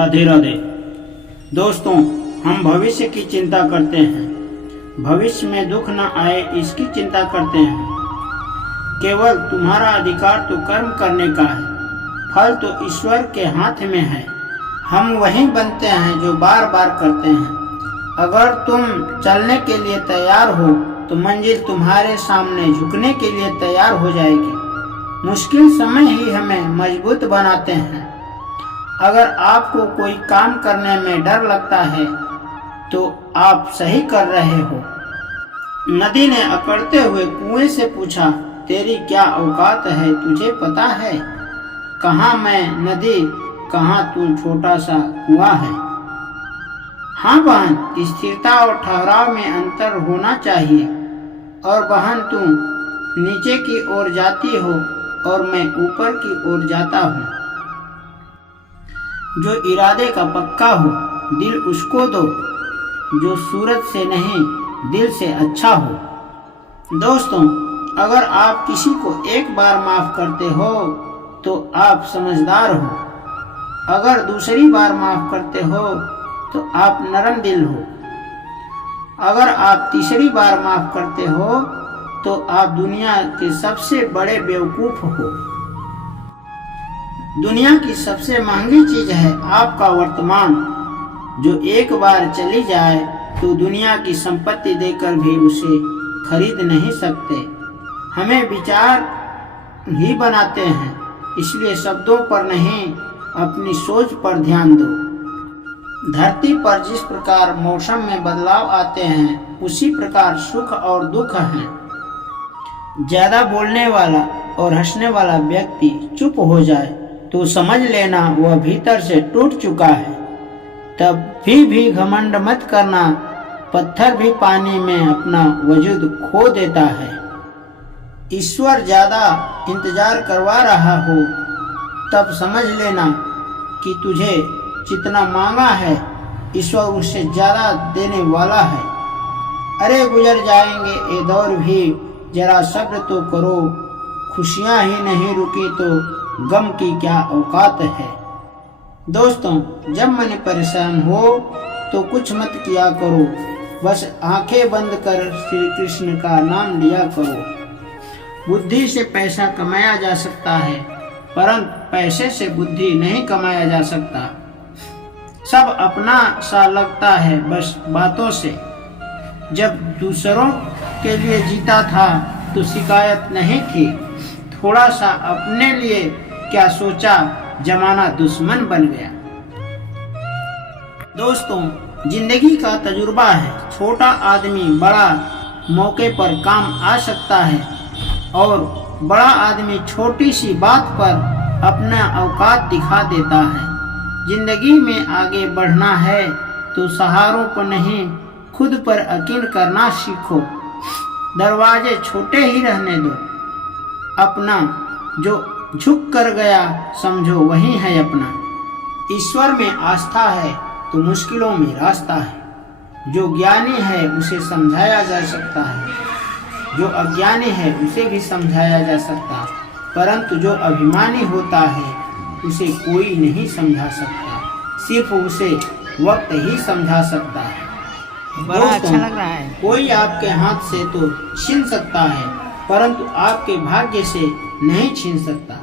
राधे राधे। दोस्तों, हम भविष्य की चिंता करते हैं, भविष्य में दुख न आए इसकी चिंता करते हैं। केवल तुम्हारा अधिकार तो कर्म करने का है, फल तो ईश्वर के हाथ में है। हम वही बनते हैं जो बार बार करते हैं। अगर तुम चलने के लिए तैयार हो तो मंजिल तुम्हारे सामने झुकने के लिए तैयार हो जाएगी। मुश्किल समय ही हमें मजबूत बनाते हैं। अगर आपको कोई काम करने में डर लगता है तो आप सही कर रहे हो। नदी ने अकड़ते हुए कुएं से पूछा, तेरी क्या औकात है, तुझे पता है? कहाँ मैं नदी, कहाँ तू छोटा सा कुआं है। हाँ बहन, स्थिरता और ठहराव में अंतर होना चाहिए। और बहन, तुम नीचे की ओर जाती हो और मैं ऊपर की ओर जाता हूँ। जो इरादे का पक्का हो दिल उसको दो, जो सूरत से नहीं दिल से अच्छा हो। दोस्तों, अगर आप किसी को एक बार माफ करते हो तो आप समझदार हो। अगर दूसरी बार माफ करते हो तो आप नरम दिल हो। अगर आप तीसरी बार माफ करते हो तो आप दुनिया के सबसे बड़े बेवकूफ हो। दुनिया की सबसे महंगी चीज है आपका वर्तमान, जो एक बार चली जाए तो दुनिया की संपत्ति देकर भी उसे खरीद नहीं सकते। हमें विचार ही बनाते हैं, इसलिए शब्दों पर नहीं अपनी सोच पर ध्यान दो। धरती पर जिस प्रकार मौसम में बदलाव आते हैं उसी प्रकार सुख और दुख हैं। ज्यादा बोलने वाला और हंसने वाला व्यक्ति चुप हो जाए तो समझ लेना वह भीतर से टूट चुका है। तब भी घमंड मत करना, पत्थर भी पानी में अपना वजूद खो देता है। ईश्वर ज्यादा इंतजार करवा रहा हो तब समझ लेना कि तुझे जितना मांगा है ईश्वर उससे ज्यादा देने वाला है। अरे गुजर जाएंगे ये दौर भी, जरा सब्र तो करो। खुशियां ही नहीं रुकी तो गम की क्या औकात है। दोस्तों, जब मन परेशान हो तो कुछ मत किया करो, बस आंखें बंद कर श्री कृष्ण का नाम लिया करो। बुद्धि से पैसा कमाया जा सकता है, परंतु पैसे से बुद्धि नहीं कमाया जा सकता। सब अपना सा लगता है बस बातों से। जब दूसरों के लिए जीता था तो शिकायत नहीं थी। थोड़ा सा अपने लिए क्या सोचा, जमाना दुश्मन बन गया। दोस्तों, जिंदगी का तजुर्बा है। छोटा आदमी बड़ा मौके पर काम आ सकता है और बड़ा आदमी छोटी सी बात पर अपना औकात दिखा देता है। जिंदगी में आगे बढ़ना है तो सहारों पर नहीं खुद पर यकीन करना सीखो। दरवाजे छोटे ही रहने दो। अपना जो झुक कर गया समझो वही है अपना। ईश्वर में आस्था है तो मुश्किलों में रास्ता है। जो ज्ञानी है उसे समझाया जा सकता है, जो अज्ञानी है उसे भी समझाया जा सकता, परंतु जो अभिमानी होता है उसे कोई नहीं समझा सकता, सिर्फ उसे वक्त ही समझा सकता है। बड़ा अच्छा लग रहा है। कोई आपके हाथ से तो छीन सकता है, परंतु आपके भाग्य से नहीं छीन सकता।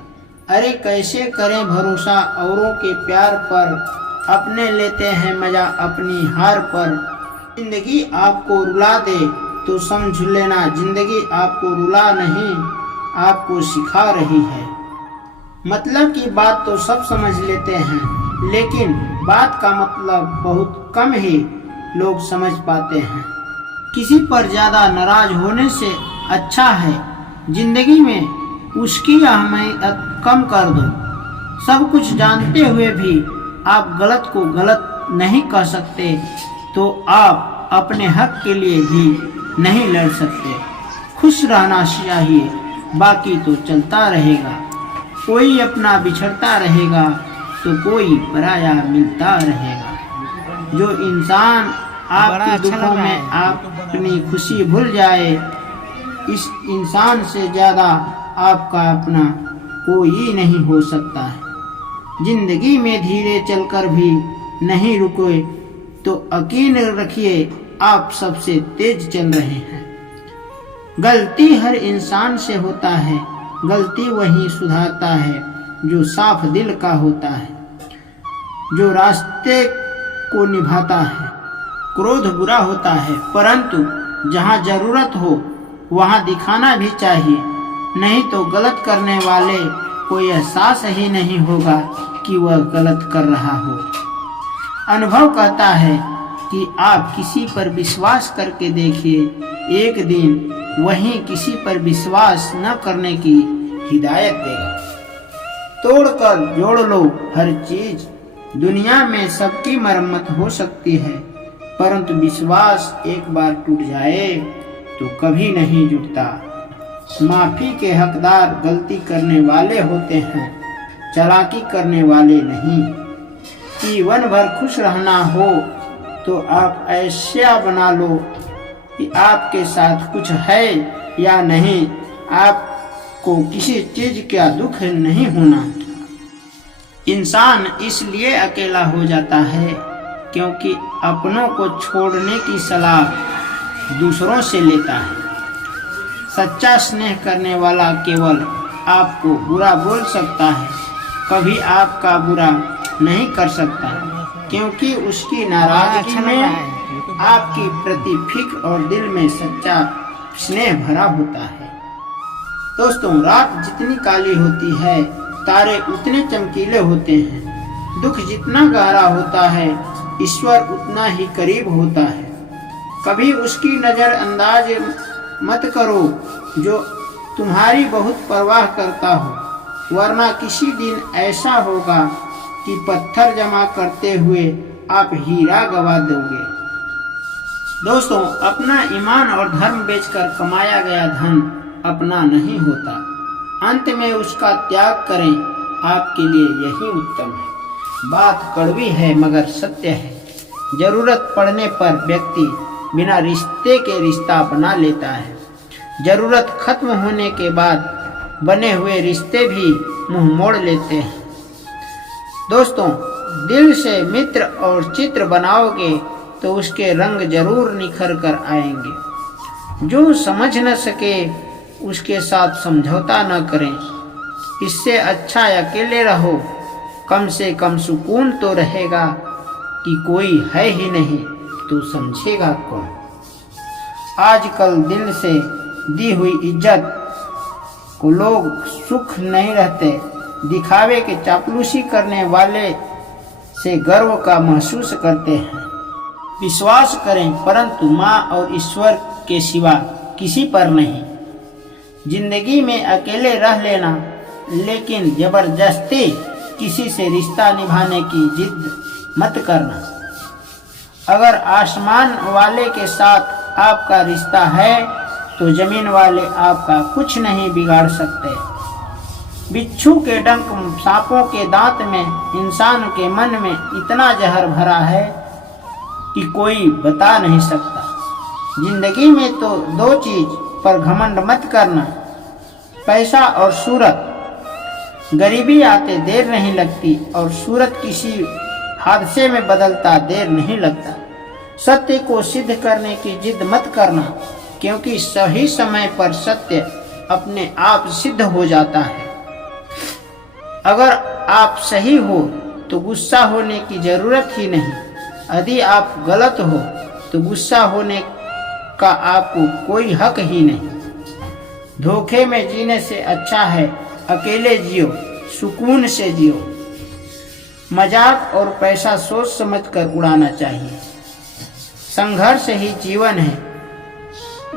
अरे कैसे करें भरोसा औरों के प्यार पर, अपने लेते हैं मजा अपनी हार पर। जिंदगी आपको रुला दे तो समझ लेना जिंदगी आपको रुला नहीं, आपको सिखा रही है। मतलब की बात तो सब समझ लेते हैं, लेकिन बात का मतलब बहुत कम ही लोग समझ पाते हैं। किसी पर ज्यादा नाराज होने से अच्छा है जिंदगी में उसकी अहमियत कम कर दो। सब कुछ जानते हुए भी आप गलत को गलत नहीं कह सकते तो आप अपने हक के लिए भी नहीं लड़ सकते। खुश रहना चाहिए, बाकी तो चलता रहेगा। कोई अपना बिछड़ता रहेगा तो कोई पराया मिलता रहेगा। जो इंसान आपके दुखों में अपनी खुशी भूल जाए, इस इंसान से ज्यादा आपका अपना कोई नहीं हो सकता है। जिंदगी में धीरे चलकर भी नहीं रुके तो यकीन रखिए आप सबसे तेज चल रहे हैं। गलती हर इंसान से होता है, गलती वही सुधारता है जो साफ दिल का होता है, जो रास्ते को निभाता है। क्रोध बुरा होता है, परंतु जहाँ जरूरत हो वहाँ दिखाना भी चाहिए, नहीं तो गलत करने वाले को एहसास ही नहीं होगा कि वह गलत कर रहा हो। अनुभव कहता है कि आप किसी पर विश्वास करके देखिए, एक दिन वही किसी पर विश्वास न करने की हिदायत देगा। तोड़कर जोड़ लो हर चीज, दुनिया में सबकी मरम्मत हो सकती है, परंतु विश्वास एक बार टूट जाए तो कभी नहीं जुड़ता। माफी के हकदार गलती करने वाले होते हैं, चालाकी करने वाले नहीं। जीवन भर खुश रहना हो तो आप ऐसा बना लो कि आपके साथ कुछ है या नहीं, आपको किसी चीज का दुख नहीं होना। इंसान इसलिए अकेला हो जाता है क्योंकि अपनों को छोड़ने की सलाह दूसरों से लेता है। सच्चा स्नेह करने वाला केवल आपको बुरा बोल सकता है, कभी आपका बुरा नहीं कर सकता, क्योंकि उसकी नाराजगी में आपकी प्रति फिक्र और दिल में सच्चा स्नेह भरा होता है। दोस्तों, रात जितनी काली होती है तारे उतने चमकीले होते हैं। दुख जितना गहरा होता है ईश्वर उतना ही करीब होता है। कभी उसकी नजरअंदाज मत करो जो तुम्हारी बहुत परवाह करता हो, वरना किसी दिन ऐसा होगा कि पत्थर जमा करते हुए आप हीरा गवा दोगे। दोस्तों, अपना ईमान और धर्म बेचकर कमाया गया धन अपना नहीं होता, अंत में उसका त्याग करें, आपके लिए यही उत्तम है। बात कड़वी है मगर सत्य है। जरूरत पड़ने पर व्यक्ति बिना रिश्ते के रिश्ता बना लेता है। जरूरत खत्म होने के बाद बने हुए रिश्ते भी मुंह मोड़ लेते हैं। दोस्तों, दिल से मित्र और चित्र बनाओगे तो उसके रंग जरूर निखर कर आएंगे। जो समझ न सके उसके साथ समझौता न करें। इससे अच्छा अकेले रहो, कम से कम सुकून तो रहेगा कि कोई है ही नहीं तो समझेगा कौन। आजकल दिल से दी हुई इज्जत को लोग सुख नहीं रहते, दिखावे के चापलूसी करने वाले से गर्व का महसूस करते हैं। विश्वास करें, परंतु माँ और ईश्वर के सिवा किसी पर नहीं। जिंदगी में अकेले रह लेना, लेकिन जबरदस्ती किसी से रिश्ता निभाने की जिद मत करना। अगर आसमान वाले के साथ आपका रिश्ता है तो जमीन वाले आपका कुछ नहीं बिगाड़ सकते। बिच्छू के डंक, सांपों के दांत में, इंसान के मन में इतना जहर भरा है कि कोई बता नहीं सकता। जिंदगी में तो दो चीज पर घमंड मत करना, पैसा और सूरत। गरीबी आते देर नहीं लगती और सूरत किसी हादसे में बदलता देर नहीं लगता। सत्य को सिद्ध करने की जिद मत करना, क्योंकि सही समय पर सत्य अपने आप सिद्ध हो जाता है। अगर आप सही हो तो गुस्सा होने की जरूरत ही नहीं। यदि आप गलत हो तो गुस्सा होने का आपको कोई हक ही नहीं। धोखे में जीने से अच्छा है अकेले जियो, सुकून से जियो। मजाक और पैसा सोच समझकर उड़ाना चाहिए। संघर्ष ही जीवन है,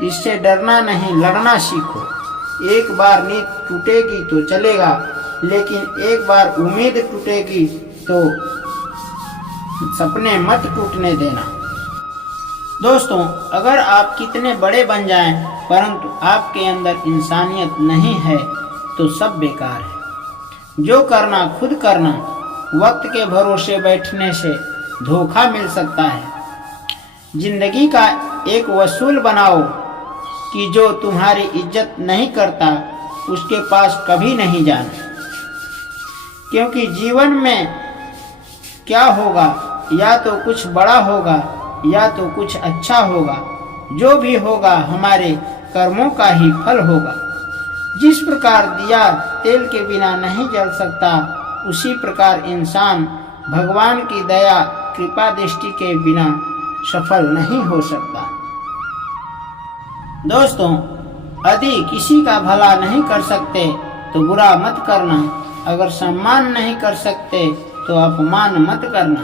इससे डरना नहीं, लड़ना सीखो। एक बार नींद टूटेगी तो चलेगा, लेकिन एक बार उम्मीद टूटेगी तो सपने मत टूटने देना। दोस्तों, अगर आप कितने बड़े बन जाएं, परंतु आपके अंदर इंसानियत नहीं है तो सब बेकार है। जो करना खुद करना। वक्त के भरोसे बैठने से धोखा मिल सकता है। जिंदगी का एक वसूल बनाओ कि जो तुम्हारी इज्जत नहीं करता उसके पास कभी नहीं जाना। क्योंकि जीवन में क्या होगा, या तो कुछ बड़ा होगा या तो कुछ अच्छा होगा। जो भी होगा हमारे कर्मों का ही फल होगा। जिस प्रकार दिया तेल के बिना नहीं जल सकता, उसी प्रकार इंसान भगवान की दया कृपा दृष्टि के बिना सफल नहीं हो सकता। दोस्तों, यदि किसी का भला नहीं कर सकते तो बुरा मत करना। अगर सम्मान नहीं कर सकते तो अपमान मत करना।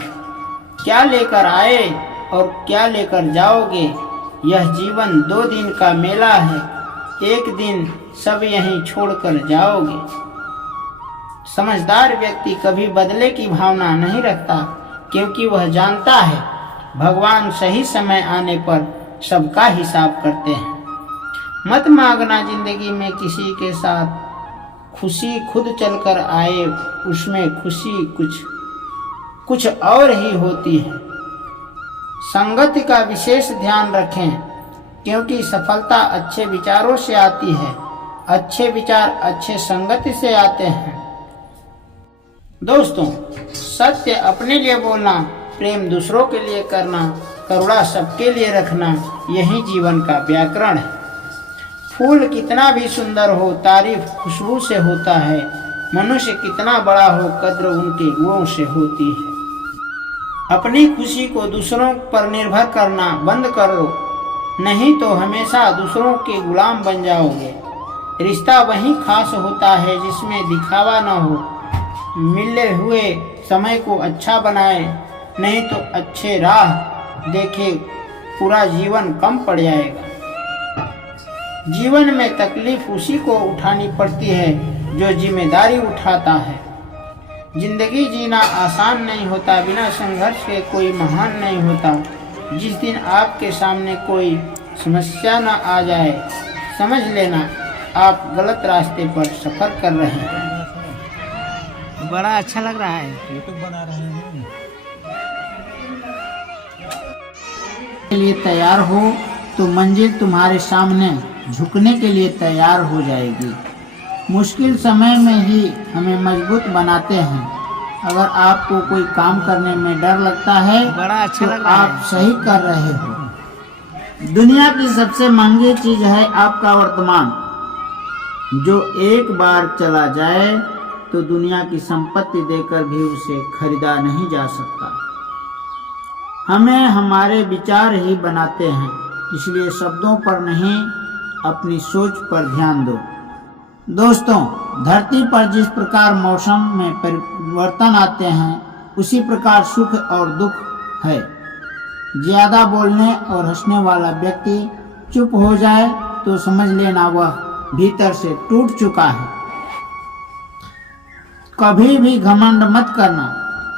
क्या लेकर आए और क्या लेकर जाओगे, यह जीवन 2 दिन का मेला है। एक दिन सब यहीं छोड़कर जाओगे। समझदार व्यक्ति कभी बदले की भावना नहीं रखता, क्योंकि वह जानता है भगवान सही समय आने पर सबका हिसाब करते हैं। मत मांगना जिंदगी में किसी के साथ खुशी खुद चलकर आए, उसमें खुशी कुछ और ही होती है। संगति का विशेष ध्यान रखें, क्योंकि सफलता अच्छे विचारों से आती है। अच्छे विचार अच्छे संगति से आते हैं। दोस्तों, सत्य अपने लिए बोलना, प्रेम दूसरों के लिए करना, करुणा सबके लिए रखना, यही जीवन का व्याकरण है। फूल कितना भी सुंदर हो, तारीफ खुशबू से होता है। मनुष्य कितना बड़ा हो, कद्र उनके गुणों से होती है। अपनी खुशी को दूसरों पर निर्भर करना बंद करो, नहीं तो हमेशा दूसरों के गुलाम बन जाओगे। रिश्ता वही खास होता है जिसमें दिखावा न हो। मिले हुए समय को अच्छा बनाए, नहीं तो अच्छे राह देखे पूरा जीवन कम पड़ जाएगा। जीवन में तकलीफ उसी को उठानी पड़ती है जो जिम्मेदारी उठाता है। जिंदगी जीना आसान नहीं होता, बिना संघर्ष के कोई महान नहीं होता। जिस दिन आपके सामने कोई समस्या न आ जाए, समझ लेना आप गलत रास्ते पर सफर कर रहे हैं। बड़ा अच्छा लग रहा है। यूट्यूब बना रहे हैं। के लिए तैयार हो तो मंजिल तुम्हारे सामने झुकने के लिए तैयार हो जाएगी। मुश्किल समय में ही हमें मजबूत बनाते हैं। अगर आपको कोई काम करने में डर लगता है बड़ा अच्छा तो लग रहा आप है। सही कर रहे हो। दुनिया की सबसे महंगी चीज है आपका वर्तमान। जो एक बार चला जाए तो दुनिया की संपत्ति देकर भी उसे खरीदा नहीं जा सकता। हमें हमारे विचार ही बनाते हैं, इसलिए शब्दों पर नहीं, अपनी सोच पर ध्यान दो। दोस्तों, धरती पर जिस प्रकार मौसम में परिवर्तन आते हैं, उसी प्रकार सुख और दुख है। ज्यादा बोलने और हंसने वाला व्यक्ति चुप हो जाए तो समझ लेना वह भीतर से टूट चुका है। कभी भी घमंड मत करना।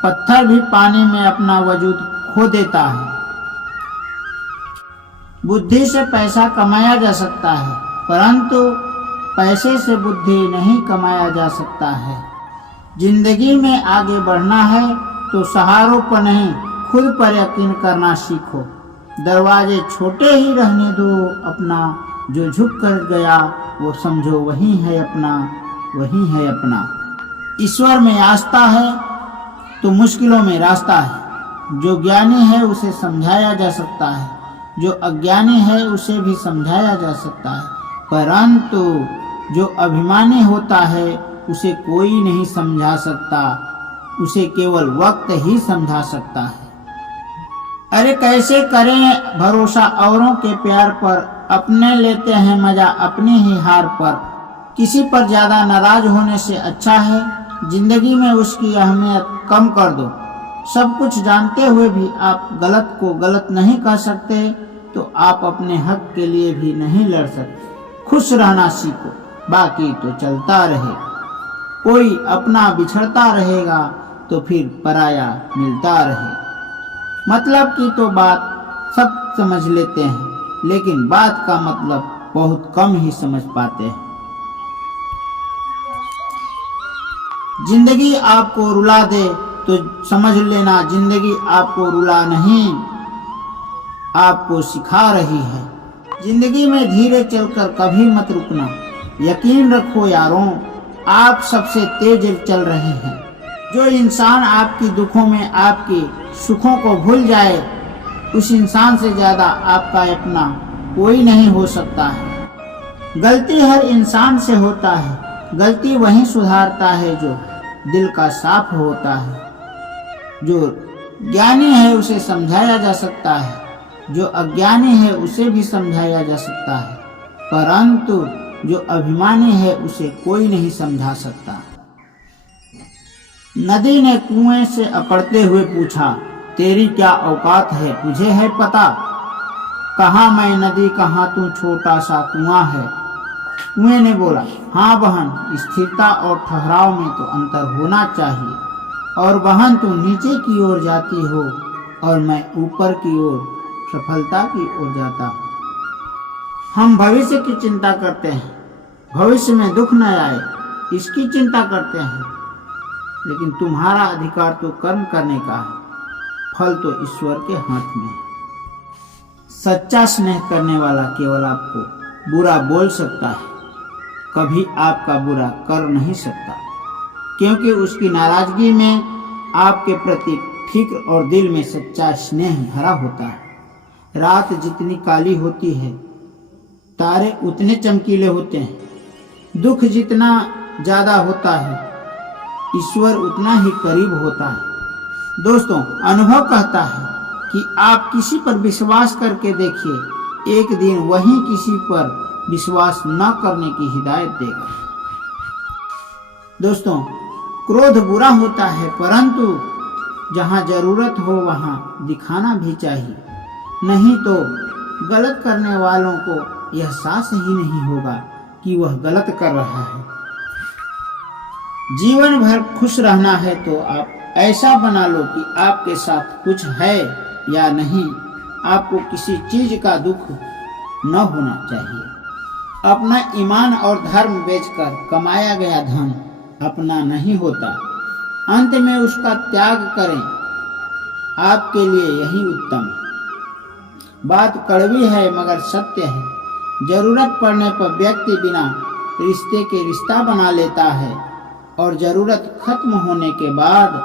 पत्थर भी पानी में अपना वजूद खो देता है। बुद्धि से पैसा कमाया जा सकता है, परंतु पैसे से बुद्धि नहीं कमाया जा सकता है। जिंदगी में आगे बढ़ना है तो सहारों पर नहीं, खुद पर यकीन करना सीखो। दरवाजे छोटे ही रहने दो अपना, जो झुक कर गया वो समझो वही है अपना, वही है अपना। ईश्वर में आस्था है तो मुश्किलों में रास्ता है। जो ज्ञानी है उसे समझाया जा सकता है, जो अज्ञानी है उसे भी समझाया जा सकता है, परंतु जो अभिमानी होता है उसे कोई नहीं समझा सकता, उसे केवल वक्त ही समझा सकता है। अरे कैसे करें भरोसा औरों के प्यार पर, अपने लेते हैं मजा अपनी ही हार पर। किसी पर ज्यादा नाराज होने से अच्छा है जिंदगी में उसकी अहमियत कम कर दो। सब कुछ जानते हुए भी आप गलत को गलत नहीं कर सकते तो आप अपने हक के लिए भी नहीं लड़ सकते। खुश रहना सीखो, बाकी तो चलता रहे। कोई अपना बिछड़ता रहेगा तो फिर पराया मिलता रहे। मतलब की तो बात सब समझ लेते हैं, लेकिन बात का मतलब बहुत कम ही समझ पाते हैं। जिंदगी आपको रुला दे तो समझ लेना जिंदगी आपको रुला नहीं, आपको सिखा रही है। जिंदगी में धीरे चलकर कभी मत रुकना। यकीन रखो यारों, आप सबसे तेज चल रहे हैं। जो इंसान आपकी दुखों में आपके सुखों को भूल जाए, उस इंसान से ज्यादा आपका अपना कोई नहीं हो सकता है। गलती हर इंसान से होता है, गलती वही सुधारता है जो दिल का साफ होता है। जो ज्ञानी है उसे समझाया जा सकता है, जो अज्ञानी है उसे भी समझाया जा सकता है, परंतु जो अभिमानी है उसे कोई नहीं समझा सकता। नदी ने कुएं से अकड़ते हुए पूछा, तेरी क्या औकात है, तुझे है पता? कहाँ मैं नदी, कहाँ तू छोटा सा कुआं है। कुएं ने बोला, हाँ बहन, स्थिरता और ठहराव में तो अंतर होना चाहिए। और बहन, तू नीचे की ओर जाती हो और मैं ऊपर की ओर सफलता की ओर जाता हूँ। हम भविष्य की चिंता करते हैं, भविष्य में दुख न आए इसकी चिंता करते हैं, लेकिन तुम्हारा अधिकार तो कर्म करने का है, फल तो ईश्वर के हाथ में है। सच्चा स्नेह करने वाला केवल आपको बुरा बोल सकता है, कभी आपका बुरा कर नहीं सकता, क्योंकि उसकी नाराजगी में आपके प्रति फिक्र और दिल में सच्चा स्नेह भरा होता है। रात जितनी काली होती है, तारे उतने चमकीले होते हैं। दुख जितना ज्यादा होता है, ईश्वर उतना ही करीब होता है। दोस्तों, अनुभव कहता है कि आप किसी पर विश्वास करके देखिए, एक दिन वही किसी पर विश्वास न करने की हिदायत देगा। दोस्तों, क्रोध बुरा होता है, परंतु जहाँ जरूरत हो वहाँ दिखाना भी चाहिए, नहीं तो गलत करने वालों को एहसास ही नहीं होगा कि वह गलत कर रहा है। जीवन भर खुश रहना है तो आप ऐसा बना लो कि आपके साथ कुछ है या नहीं, आपको किसी चीज का दुख न होना चाहिए। अपना ईमान और धर्म बेचकर कमाया गया धन अपना नहीं होता, अंत में उसका त्याग करें, आपके लिए यही उत्तम है। बात कड़वी है मगर सत्य है। जरूरत पड़ने पर व्यक्ति बिना रिश्ते के रिश्ता बना लेता है और जरूरत खत्म होने के बाद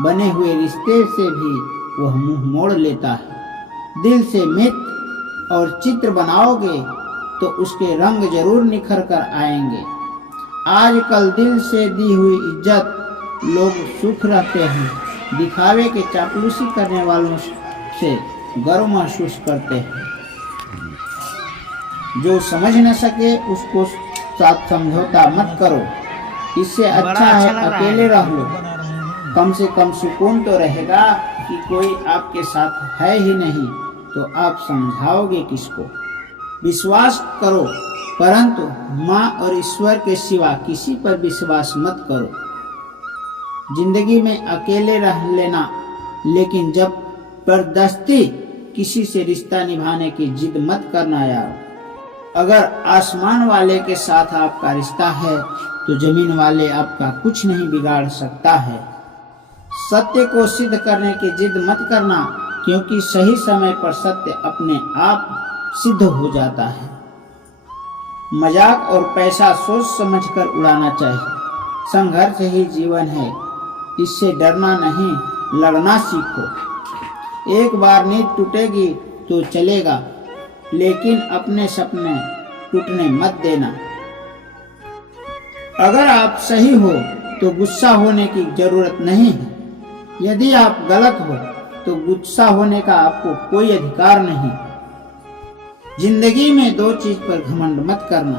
बने हुए रिश्ते से भी वह मुंह मोड़ लेता है। दिल से मित्र और चित्र बनाओगे तो उसके रंग जरूर निखर कर आएंगे। आजकल दिल से दी हुई इज्जत लोग सुख रहते हैं, दिखावे के चापलूसी करने वालों से गर्व महसूस करते हैं। जो समझ न सके उसको साथ समझौता मत करो, इससे अच्छा है अकेले रह लो। कम से कम सुकून तो रहेगा कि कोई आपके साथ है ही नहीं, तो आप समझाओगे किसको? विश्वास करो, परंतु माँ और ईश्वर के सिवा किसी पर विश्वास मत करो। जिंदगी में अकेले रह लेना, लेकिन जबरदस्ती किसी से रिश्ता निभाने की जिद मत करना यार। अगर आसमान वाले के साथ आपका रिश्ता है तो जमीन वाले आपका कुछ नहीं बिगाड़ सकता है। सत्य को सिद्ध करने की जिद मत करना, क्योंकि सही समय पर सत्य अपने आप सिद्ध हो जाता है। मजाक और पैसा सोच समझकर उड़ाना चाहिए। संघर्ष ही जीवन है, इससे डरना नहीं, लड़ना सीखो। एक बार नींद टूटेगी तो चलेगा, लेकिन अपने सपने टूटने मत देना। अगर आप सही हो तो गुस्सा होने की जरूरत नहीं है। यदि आप गलत हो तो गुस्सा होने का आपको कोई अधिकार नहीं। जिंदगी में दो चीज पर घमंड मत करना,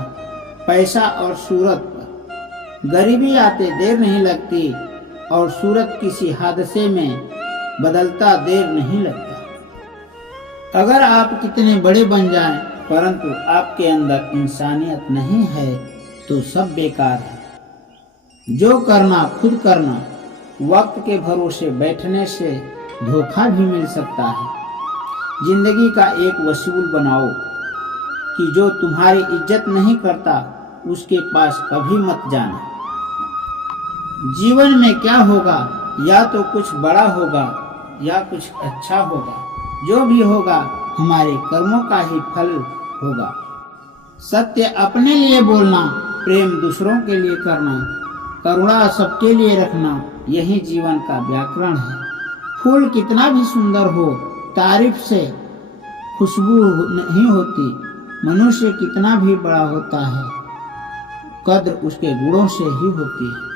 पैसा और सूरत पर। गरीबी आते देर नहीं लगती और सूरत किसी हादसे में बदलता देर नहीं लगता। अगर आप कितने बड़े बन जाएं, परंतु आपके अंदर इंसानियत नहीं है तो सब बेकार है। जो करना खुद करना। वक्त के भरोसे बैठने से धोखा भी मिल सकता है। जिंदगी का एक वसूल बनाओ कि जो तुम्हारी इज्जत नहीं करता उसके पास कभी मत जाना। जीवन में क्या होगा, या तो कुछ बड़ा होगा या कुछ अच्छा होगा। जो भी होगा हमारे कर्मों का ही फल होगा। सत्य अपने लिए बोलना, प्रेम दूसरों के लिए करना, करुणा सबके लिए रखना, यही जीवन का व्याकरण है। फूल कितना भी सुंदर हो, तारीफ से खुशबू नहीं होती। मनुष्य कितना भी बड़ा होता है, कद्र उसके गुणों से ही होती है।